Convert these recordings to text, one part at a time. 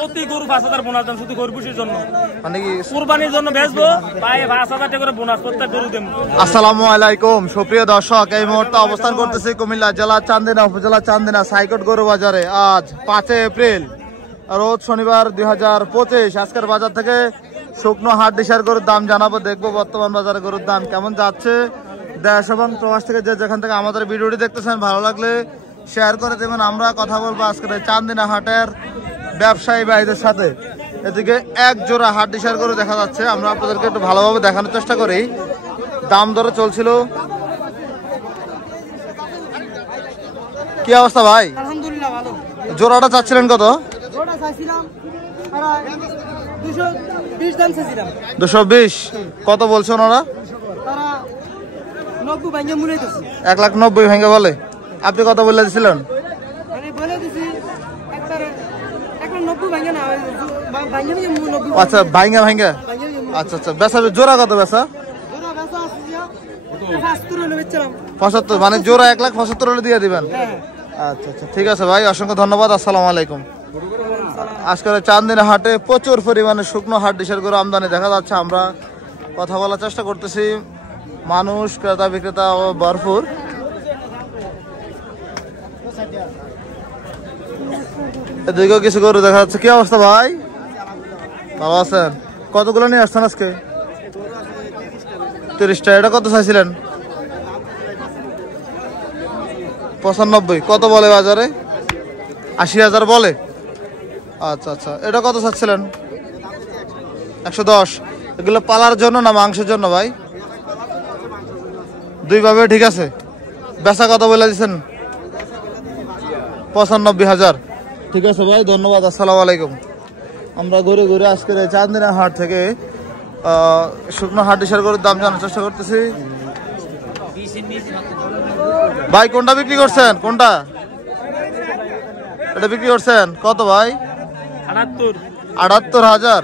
প্রতি গরু 5,000 বোনাস দেন শুধু গরুপুষির জন্য, মানে কি কুরবানির জন্য বেচবো পায়ে 5,000 টাকা করে বোনাস প্রত্যেক গরু দেব। আসসালামু আলাইকুম সুপ্রিয় দর্শক, এই মুহূর্তে অবস্থান করতেছি কুমিল্লা জেলা চান্দিনা উপজেলা চান্দিনা সাইকট গরু বাজারে। আজ 5 এপ্রিল রোজ শনিবার 2025। আজকের বাজার থেকে শুকনো হাট ডিসার গরুর দাম জানাবো, দেখবো বর্তমান বাজারে গরুর দাম কেমন যাচ্ছে। দেশ এবং প্রবাস থেকে যে যেখান থেকে আমাদের ভিডিওটি দেখতেছেন ভালো লাগলে শেয়ার করে দেবেন। আমরা কথা বলবো আজকের চান্দিনা হাটের ব্যবসায়ী ভাইদের সাথে। এদিকে এক জোড়া হাট ডিসার গরু দেখা যাচ্ছে, আমরা আপনাদেরকে একটু ভালোভাবে দেখানোর চেষ্টা করি। দাম দরে চলছিল। কি অবস্থা ভাই? আলহামদুলিল্লাহ ভালো। জোড়াটা চাচ্ছিলেন কত? জোড়া চাইছিলাম 220 দাম চাইছিলাম। 220 কত বলছে ওনারা? তারা 90 ভাঙে মুলাইতেছে। 1,90,000 ভেঙে বলে। আপনি কত বলে দিছিলেন? আমি বলে দিছি একবারে 190 ভাঙে না, ভাঙে 90। আচ্ছা ভাঙে ভাঙে। আচ্ছা আচ্ছা, বেচা জোড়া কত বেচা? জোড়া বেচা আছে যা 75 হলো বেচলাম। 75 মানে জোড়া 1,75,000 হলে দিয়ে দিবেন। হ্যাঁ আচ্ছা আচ্ছা, ঠিক আছে ভাই, অসংখ্য ধন্যবাদ। আসসালামু আলাইকুম। আজকের চান্দিনা হাটে প্রচুর পরিমাণে শুকনো হাট ডিসার গরু আমদানি দেখা যাচ্ছে। আমরা কথা বলার চেষ্টা করতেছি, মানুষ ক্রেতা বিক্রেতা ভরপুর। এদিকেও কিছু গরু দেখা যাচ্ছে। কি অবস্থা ভাই? ভালো আছেন? কতগুলো নিয়ে আসছেন আজকে? 30টা। এটা কত চাইছিলেন? 95। কত বলে বাজারে? 80,000 বলে। আচ্ছা আচ্ছা, এটা কত চাচ্ছিলেন? 110। এগুলো পালার জন্য না মাংসের জন্য ভাই? দুইভাবে ঠিক আছে। বেচা কত বলে দিচ্ছেন? 95,000। ঠিক আছে ভাই, ধন্যবাদ। আসসালামু আলাইকুম। আমরা ঘুরে ঘুরে আজকের চান্দিনা হাট থেকে শুকনো হাট ডিসার গরুর দাম জানার চেষ্টা করতেছি। ভাই কোনটা বিক্রি করছেন? কোনটা এটা বিক্রি করছেন? কত ভাই? 78,000।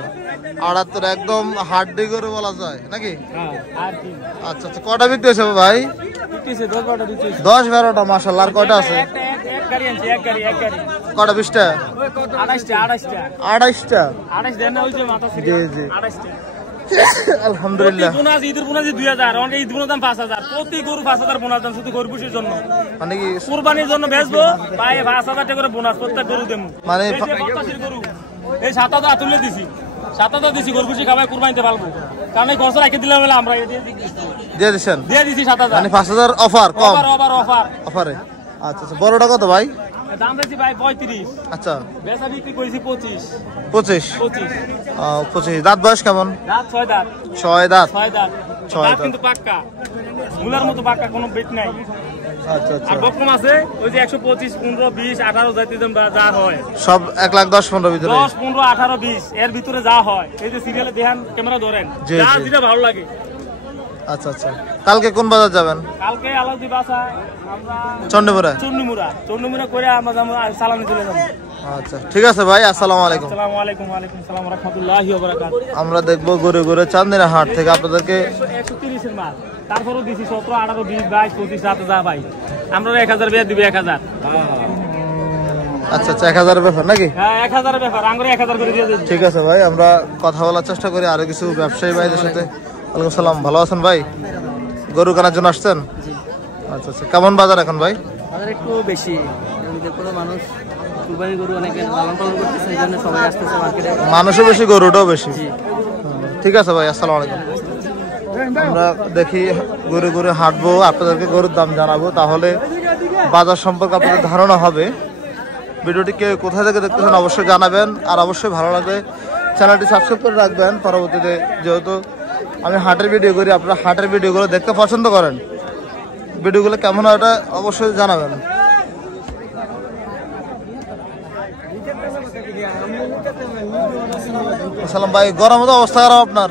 78 একদম হাড্ডি গরু বলা যায় নাকি? আচ্ছা আচ্ছা, কটা বিক্রি হয়েছে ভাই? 10-12টা মাশাআল্লাহ। আর কয়টা আছে? কটা? 20টা? 28টা। জি জি আলহামদুলিল্লাহ। ঈদের বোনাস 2,000, অনেক ঈদ বোনাস দাম 5,000। প্রতি গরু 5,000 বোনাস দেন শুধু গরুপুষির জন্য, মানে কি কুরবানির জন্য বেচবো পায়ে 5,000 টাকা করে বোনাস প্রত্যেক গরু দেব। মানে গরু এই 7,000 তুলে দিছি, 7,000 দিছি গরুপুষি খাবার কুরবানিতে পারবো, কারণ এই খরচ রেখে দিলাম বলে আমরা দিয়ে দিচ্ছেন। দিয়ে দিছি 7,000, মানে 5,000 অফার কম অফারে। আচ্ছা আচ্ছা, বড়টা কত ভাই? দাম দিছি ভাই 35। আচ্ছা, বেচা বিক্রি করেছি 25। 25। দাঁত বয়স কেমন? দাঁত 6 দাঁত। 6 দাঁত। 6 দাঁত। 6 দাঁত কিন্তু পাক্কা মুলার মতো পাক্কা, কোনো বেট নাই। আচ্ছা আচ্ছা, আর বকম আছে ওই যে 125, 15, 20, 18 যাইতে যা হয় সব 1,10,15 ভিতরে। 10, 15, 18, 20 এর ভিতরে যা হয়। এই যে সিরিয়ালে দেখেন, ক্যামেরা ধরেন, যা যেটা ভালো লাগে। আচ্ছা আচ্ছা, কালকে কোন বাজার যাবেন? কালকে আলাদি বাসা আমরা চন্ডমুড়া করে আমরা সালামে চলে যাব। আচ্ছা ঠিক আছে ভাই, আসসালামু আলাইকুম। আসসালামু আলাইকুম। ওয়া আলাইকুম আসসালাম ওয়া রাহমাতুল্লাহি ওয়া বারাকাতুহু। আমরা দেখবো ঘুরে ঘুরে চান্দিনা হাট থেকে আপনাদেরকে 130 এর মাল, তারপরও দিছি 17, 18, 20, 22, 25 রাতে যা ভাই। আমরা 1000 বিয়া দিবে 1000। আচ্ছা আচ্ছা, 1000 এর ব্যাপার নাকি? হ্যাঁ 1000 এর ব্যাপার, আমরা 1000 করে দিয়ে দিই। ঠিক আছে ভাই, আমরা কথা বলার চেষ্টা করি আরো কিছু ব্যবসায়ী ভাইদের সাথে। ওয়ালাইকুম সালাম, ভালো আছেন ভাই? গরু কেনার জন্য আসছেন? আচ্ছা আচ্ছা, কেমন বাজার এখন ভাই? বাজার একটু বেশি, কোনো মানুষ কুরবানি গরু অনেকে লালন পালন করতেছে, এই জন্য সবাই আসতেছে মার্কেটে। মানুষও বেশি, গরুটাও বেশি। ঠিক আছে ভাই, আসসালামু আলাইকুম। আমরা দেখি ঘুরে ঘুরে হাঁটবো, আপনাদেরকে গরুর দাম জানাবো, তাহলে বাজার সম্পর্কে আপনাদের ধারণা হবে। ভিডিওটি কে কোথা থেকে দেখতেছেন অবশ্যই জানাবেন, আর অবশ্যই ভালো লাগবে চ্যানেলটি সাবস্ক্রাইব করে রাখবেন। পরবর্তীতে যেহেতু আমি হাটের ভিডিও করি, আপনারা হাটের ভিডিওগুলো দেখতে পছন্দ করেন, ভিডিওগুলো কেমন হয় এটা অবশ্যই জানাবেন। আসসালাম ভাই, গরমে তো অবস্থা খারাপ আপনার।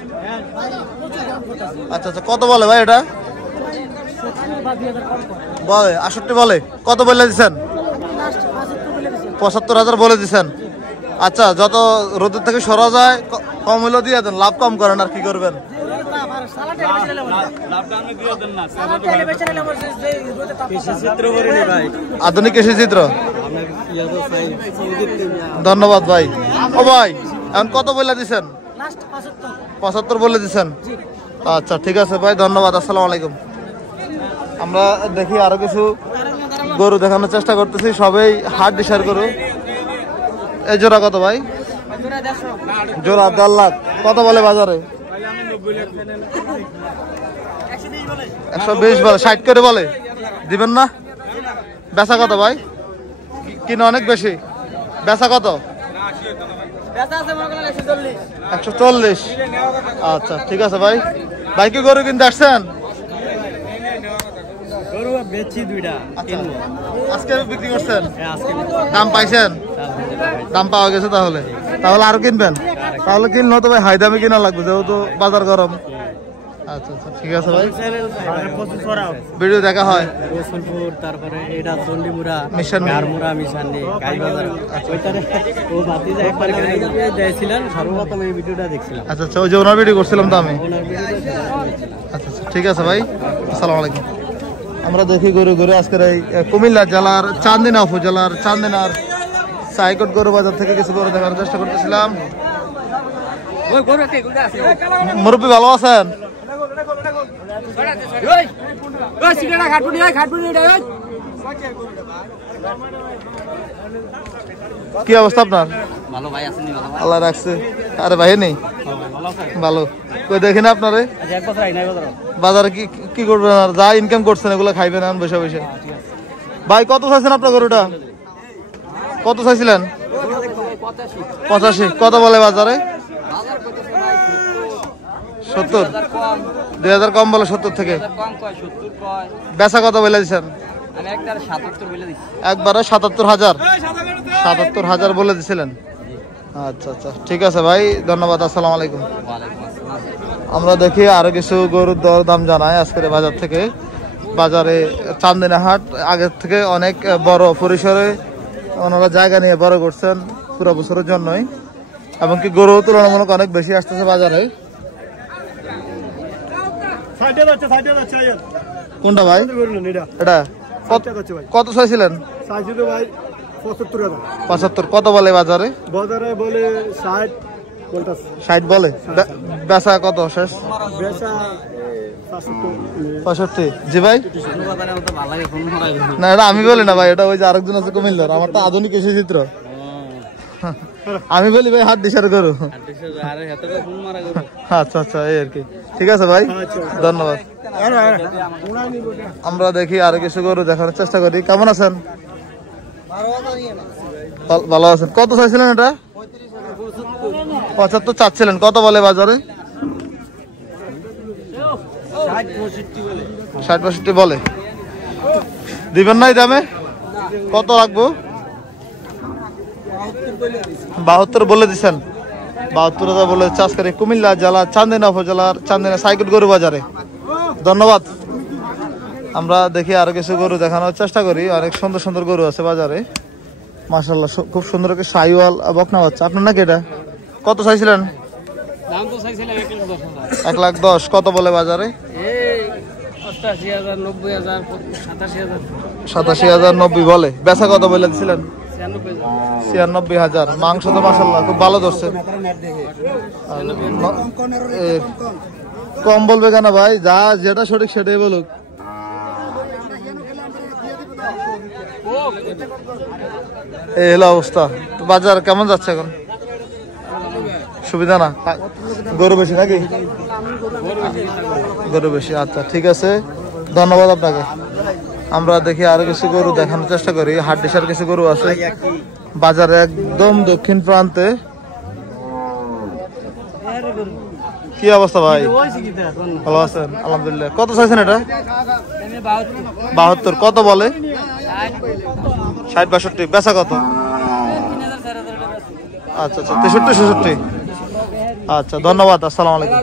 আচ্ছা আচ্ছা, কত বলে ভাই এটা? বলে 68 বলে। কত বলে দিচ্ছেন? 75,000 বলে দিচ্ছেন। আচ্ছা, যত রোদের থেকে সরা যায় কম হইলো দিয়ে দেন, লাভ কম করেন, আর কি করবেন? আধুনিক কৃষি চিত্র ধন্যবাদ ভাই। ও ভাই এখন কত বলে দিচ্ছেন? 75 বলে দিচ্ছেন। আচ্ছা ঠিক আছে ভাই, ধন্যবাদ। আসসালামু আলাইকুম। আমরা দেখি আরো কিছু গরু দেখানোর চেষ্টা করতেছি, সবাই হাট ডিসার গরু। এই জোড়া কত ভাই? জোড়া 1.5 লাখ। কত বলে বাজারে? 120 বলে, 60 করে বলে। দিবেন না? বেচা কত ভাই? কিনে অনেক বেশি। বেচা কত? 140। আচ্ছা ঠিক আছে ভাই। ভাই কি গরু কিনতে আসছেন? আজকে বিক্রি করছেন? দাম পাইছেন? দাম পাওয়া গেছে তাহলে আরো কিনবেন? তাহলে কিনলে তো ভাই হাই দামে কিনা লাগবে, যেহেতু বাজার গরম। আচ্ছা আচ্ছা ঠিক আছে ভাই, ভিডিও দেখা হয়। তারপরে এটা চন্ডিমুড়া মিশন গারমুড়া মিশানি গাইবাজার ওইটারে ও ভাতিজা একবার দিয়েছিলেন, সর্বপ্রথম এই ভিডিওটা দেখছিলাম। আচ্ছা আচ্ছা, ওই যে ওনার ভিডিও করছিলাম তো আমি। ওনার ভিডিওটা আচ্ছা আচ্ছা ঠিক আছে ভাই, আসসালামু আলাইকুম। আমরা দেখি গরু ঘুরে আজকের এই কুমিল্লা জেলার চান্দিনা উপজেলার চান্দিনার সাইকট গরু বাজার থেকে কিছু গরু দেখার চেষ্টা করতেছিলাম। মুরব্বী ভালো আছেন? কি অবস্থা আপনার? ভালো ভাই আছেন? আল্লাহ রাখছে। আরে ভাই নেই ভালো, কই দেখি না আপনারে বাজারে কি কি করবেন, আর যা ইনকাম করছেন এগুলো খাইবেন এখন বসে বসে। ভাই কত চাইছেন আপনার গরুটা? কত চাইছিলেন? 85। কত বলে বাজারে? 70। 2000 কম বলে 70 থেকে। বেচা কত বলে দিচ্ছেন? একবারে 77,000। 77,000 বলে দিছিলেন। আচ্ছা আচ্ছা ঠিক আছে ভাই, ধন্যবাদ। আসসালামু আলাইকুম। আমরা দেখি আরো কিছু গরুর দর দাম জানাই আজকের বাজার থেকে। বাজারে চান্দিনা হাট আগের থেকে অনেক বড় পরিসরে ওনারা জায়গা নিয়ে বড় করছেন পুরো বছরের জন্যই, এবং কি গরু তুলনামূলক অনেক বেশি আসতেছে বাজারে। কোনটা ভাই? এটা কত চাইছিলেন? 75। কত বলে বাজারে? বলে 60 বলে। বেচা কত শেষ? 65। জি ভাই না, এটা আমি বলি না ভাই, এটা ওই যে আরেকজন আছে কুমিল্লার, আমারটা আধুনিক কৃষি চিত্র। আমি বলি ভাই হাট ডিসার গরু। আচ্ছা আচ্ছা এই আর কি, ঠিক আছে ভাই, ধন্যবাদ। আমরা দেখি আরো কিছু গরু দেখানোর চেষ্টা করি। কেমন আছেন? ভালো আছেন। কত চাইছিলেন এটা? 75 চাচ্ছিলেন। কত বলে বাজারে? 60-65 বলে। দিবেন না এই দামে? কত রাখবো? 72 বলে দিচ্ছেন। 72,000 বলে চাষকারী কুমিল্লা জেলা চান্দিনা উপজেলার চান্দিনা সাইকট গরু বাজারে। ধন্যবাদ। আমরা দেখি আরো কিছু গরু দেখানোর চেষ্টা করি। অনেক সুন্দর সুন্দর গরু আছে বাজারে মাশাআল্লাহ, খুব সুন্দর একটা শাহিওয়াল বকনা বাচ্চা। আপনার নাকি এটা? কত চাইছিলেন? 1,10,000। কত বলে বাজারে? 87,000 90 বলে। বেচা কত বলে দিছিলেন? 96,000। মাংস তো মাশাআল্লাহ খুব ভালো ধরছে। কম বলবে কেন ভাই? যা যেটা সঠিক সেটাই বলুক। এই হলো অবস্থা। বাজার কেমন যাচ্ছে এখন? সুবিধা না? গরু বেশি নাকি? গরু বেশি। আচ্ছা ঠিক আছে, ধন্যবাদ আপনাকে। আমরা দেখি আরো কিছু গরু দেখানোর চেষ্টা করি। হাট ডিসার কিছু গরু আছে বাজারে একদম দক্ষিণ প্রান্তে। কি অবস্থা ভাই? ভালো আছেন? আলহামদুলিল্লাহ। কত চাইছেন এটা? 72। কত বলে? 60-62। বেচা কত? আচ্ছা আচ্ছা 63-66। আচ্ছা ধন্যবাদ। আসসালামু আলাইকুম।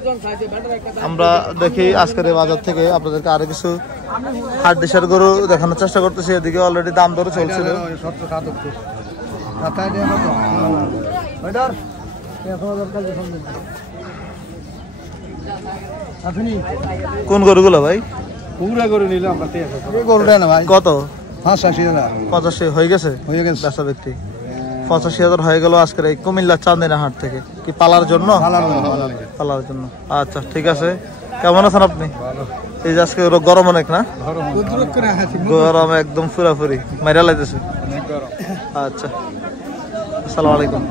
আমরা দেখি আজকের বাজার থেকে আপনাদেরকে আরো কিছু হাট ডিসার গরু দেখানোর চেষ্টা করতেছি। এদিকে অলরেডি দাম দর চলছিল। কোন গরুগুলো ভাই? গরু নিলাম। কত? 85 হয়ে গেছে বেচা ব্যক্তি 85,000 হয়ে গেল আজকের এই কুমিল্লা চান্দিনা হাট থেকে। কি পালার জন্য? পালার জন্য। আচ্ছা ঠিক আছে, কেমন আছেন আপনি? এই যে আজকে গরম অনেক না? গরম একদম পুরাপুরি মাইরা লাইতেছে। আচ্ছা, আসসালামু আলাইকুম।